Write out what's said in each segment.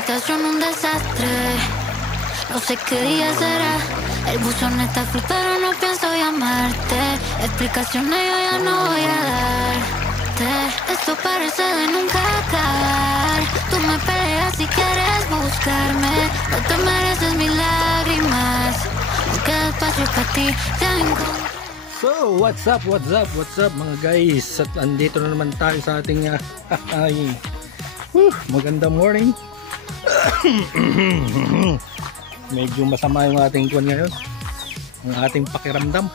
habitación un desastre. No sé qué día será. El buzón está full pero no pienso llamarte. Explicaciones yo ya no voy a darte. Esto parece de nunca acabar. Tú me peleas si quieres buscarme. No te mereces mis lágrimas. No queda espacio para ti, ya encontré. So, what's up mga guys? At andito na naman tayo sa ating magandang morning. Medyo masama yung ating kuwan ngayon, ang ating pakiramdam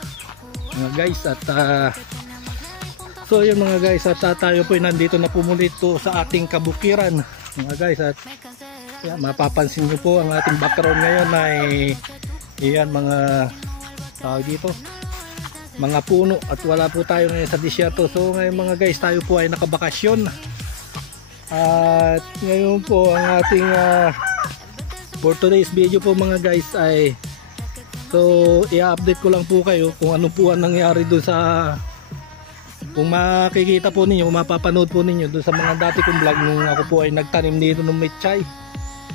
mga guys. At so yun mga guys, at tayo po nandito na po muli sa ating kabukiran mga guys. At mapapansin nyo po ang ating background ngayon ay iyan mga tawag dito, mga puno, at wala po tayo ngayon sa disyerto. So ngayon mga guys, tayo po ay nakabakasyon. At ngayon po ang ating for today's video po mga guys ay, so i-update ko lang po kayo kung ano po ang nangyari doon sa, kung makikita po ninyo, mapapanood po ninyo doon sa mga dati kong vlog nung ako po ay nagtanim dito ng mechay.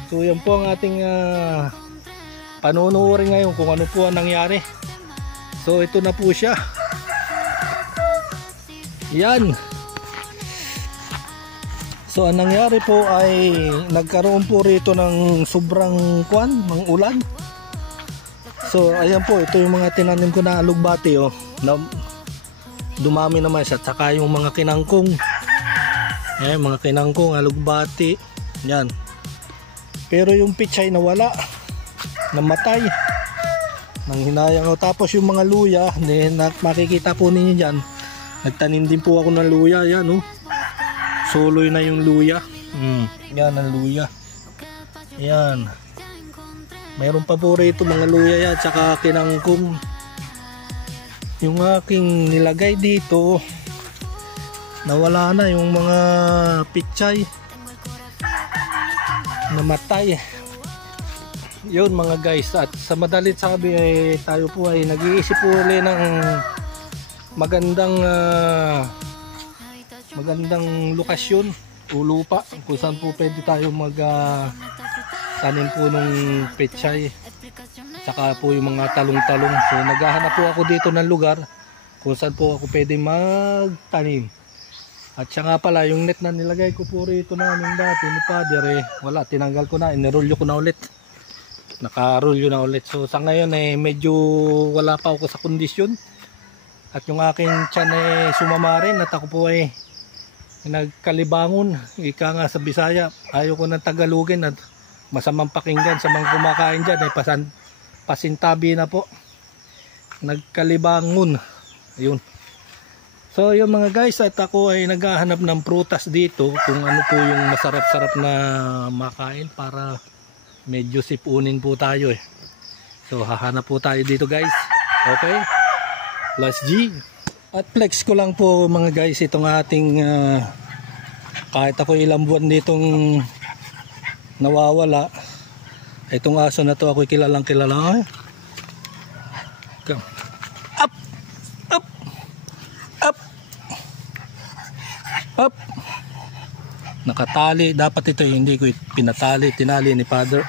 So yan po ang ating panunuorin ngayon kung ano po ang nangyari. So ito na po siya. Yan. So ang nangyari po ay nagkaroon po rito ng sobrang ng ulan. So ayan po, ito yung mga tinanim ko na alugbati na dumami naman siya. Tsaka yung mga kinangkong. Ayan, mga kinangkong, alugbati. Yan. Pero yung pichay nawala. Namatay. Nang hinayang ako. Tapos yung mga luya, makikita po ninyo dyan, nagtanim din po ako ng luya. Yan suloy na yung luya. Yan ang luya. Yan. Mayroon pa po rito mga luya yan, tsaka kinangkong. Yung aking nilagay dito, nawala na yung mga pichay, namatay. Yun mga guys, at sa madalit sabi ay tayo po ay nag-iisip po ulit ng magandang lokasyon o lupa kung saan po pwede tayo tanim po ng pechay, saka po yung mga talong-talong. So naghahanap po ako dito ng lugar kung saan po ako pwede magtanim. At siya nga pala, yung net na nilagay ko po rito namin dati ni Father wala, tinanggal ko na, inirolyo ko na ulit. Nakarolyo na ulit. So sa ngayon medyo wala pa ako sa kondisyon. At yung aking tiyan sumama rin. At ako po nagkalibangon. Ika nga sa Bisaya, ayaw ko ng Tagalogin at masamang pakinggan sa mga kumakain dyan. Pasintabi na po. Nagkalibangon. Ayun. So yun mga guys, at ako ay naghahanap ng prutas dito kung ano po yung masarap-sarap na makain para medyo sipunin po tayo So hahanap po tayo dito guys. Okay, let's G. At flex ko lang po mga guys itong ating kahit ako ilang buwan ditong nawawala, itong aso na to ako kilalang kilala. Up, up, up, up. Nakatali dapat ito, hindi ko pinatali, tinali ni Father.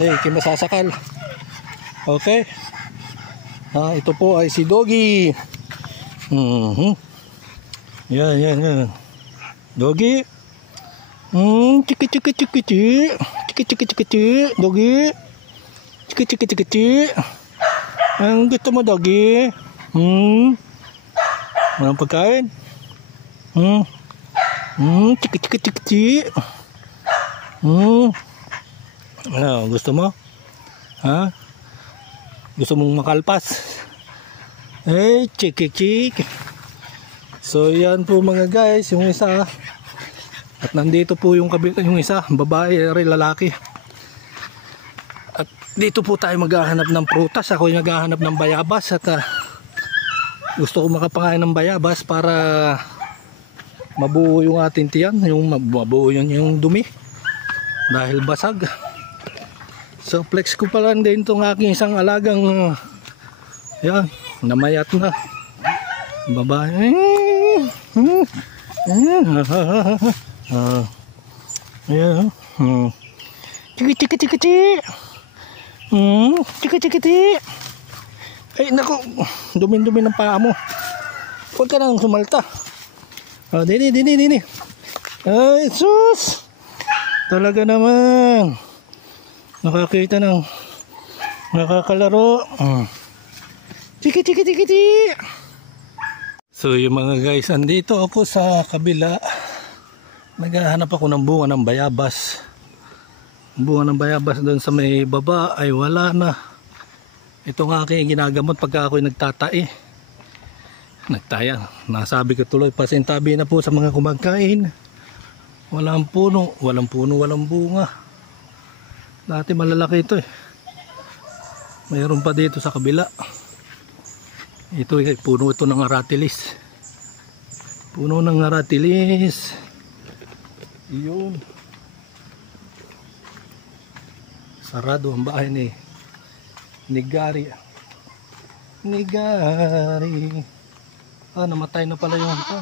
Masasakal. Okay. Ito po ay si Doggy. Yan. Doggy. Chiki chiki chiki chiki. Chiki chiki chiki chiki. Doggy. Chiki chiki chiki chiki. Ang gusto mo Doggy? Walang pagkain? Chiki chiki chiki chiki. Ano, gusto mo? Ha? Gusto mong makalpas? Chiki chiki. So yan po mga guys, yung isa. At nandito po yung yung isa, babae rin lalaki. At dito po tayo maghahanap ng prutas. Ako yung naghahanap ng bayabas. At gusto ko makapangain ng bayabas para mabuo yung ating tiyan, yung mabuo yung dumi dahil basag. So flex ko pala din itong aking isang alagang yan, namayat na babae. Ayan. Chiki chiki chiki chiki. Chiki chiki chiki. Ay naku, dumi-dumi ng paa mo. Huwag ka nang sumalta. Dini. Ay sus. Talaga naman. Nakakita ng nakakalaro. Chiki chiki chiki chiki. So yung mga guys, andito ako sa kabila. Naghahanap ako ng bunga ng bayabas. Bunga ng bayabas doon sa may baba ay wala na. Ito nga aking ginagamot pagka ako'y nagtatai. Nagtaya. Nasabi ko tuloy, pasintabi na po sa mga kumakain. Walang puno, walang bunga. Dati malalaki ito eh. Mayroon pa dito sa kabila. Ito ay puno ito ng aratilis. Puno ng aratilis. Iyon. Sarado ang bahay ni Gary. Namatay na pala yung ito.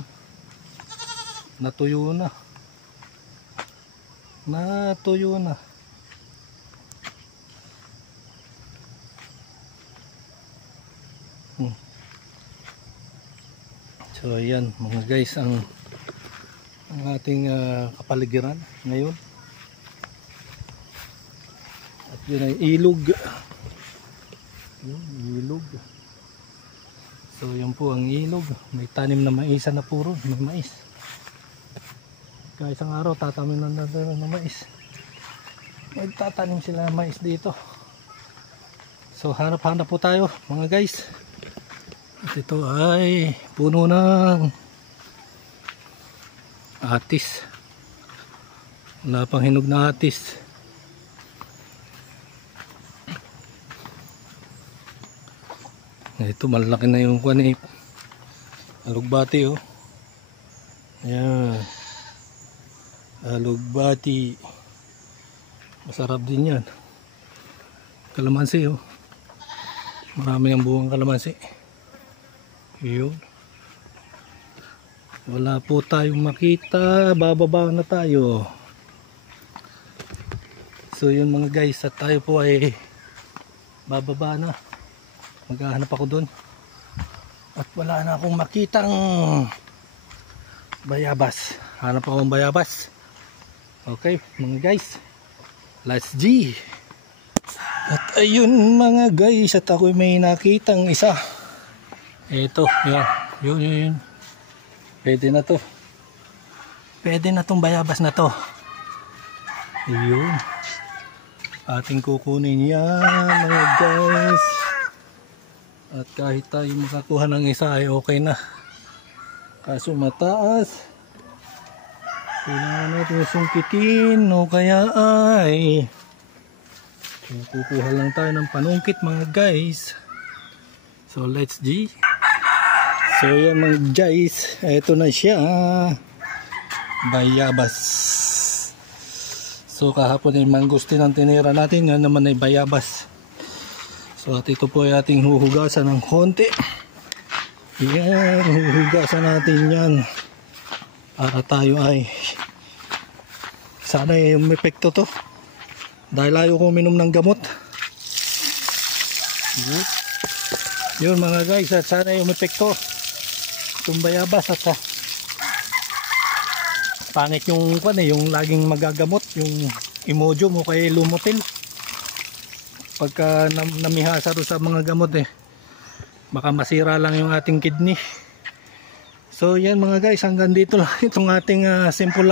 Natuyo na. So ayan mga guys ang ating kapaligiran ngayon. At yun ay ilog. Ilog. So yun po ang ilog. May tanim na mais na puro. May mais. Kaya isang araw tatanim na natin ng mais. Magtatanim sila ng mais dito. So hanap-hanap po tayo mga guys. At ito ay puno ng atis. Wala pang hinog na atis. Ito malaki na yung kuwan eh. Alugbati oh. Ayan. Alugbati. Masarap din yan. Kalamansi oh. Marami ang buwang kalamansi. Yun. Wala po tayong makita. Bababa na tayo. So yun mga guys, at tayo po ay bababa na. Maghahanap ako dun. At wala na akong makitang bayabas. Hanap akong bayabas. Okay mga guys, let's G. At ayun mga guys, at ako may nakitang isa. Ito, yun. Pwede na to. Pwede na tong bayabas na to. Ayun. Ating kukunin yan mga guys. At kahit tayo makakuha ng isa ay okay na. Kaso mataas. Kailangan natin sungkitin o kaya ay kukuha lang tayo ng panungkit mga guys. So let's G. So yan mga guys, ito na siya, bayabas. So kahapon ay mangustin ang tinira natin, ngayon naman ay bayabas. So at ito po ay ating huhugasan ng konti. Yan, huhugasan natin yan para tayo ay sana ay may epekto to, dahil ayaw ko uminom ng gamot. Yun mga guys, at sana ay umepekto itong bayabas. At pangit yung yung laging magagamot, yung Imodium o kaya Lumotil. Pagka namihasa ro sa mga gamot baka masira lang yung ating kidney. So yan mga guys, hanggang dito lang itong ating simple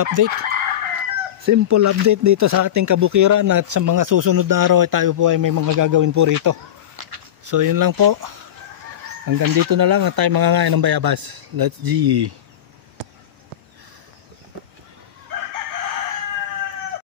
update dito sa ating kabukiran. At sa mga susunod na araw ay tayo po ay may mga gagawin po rito. So yun lang po. Hanggang dito na lang at tayo mga ngain ng bayabas. Let's G.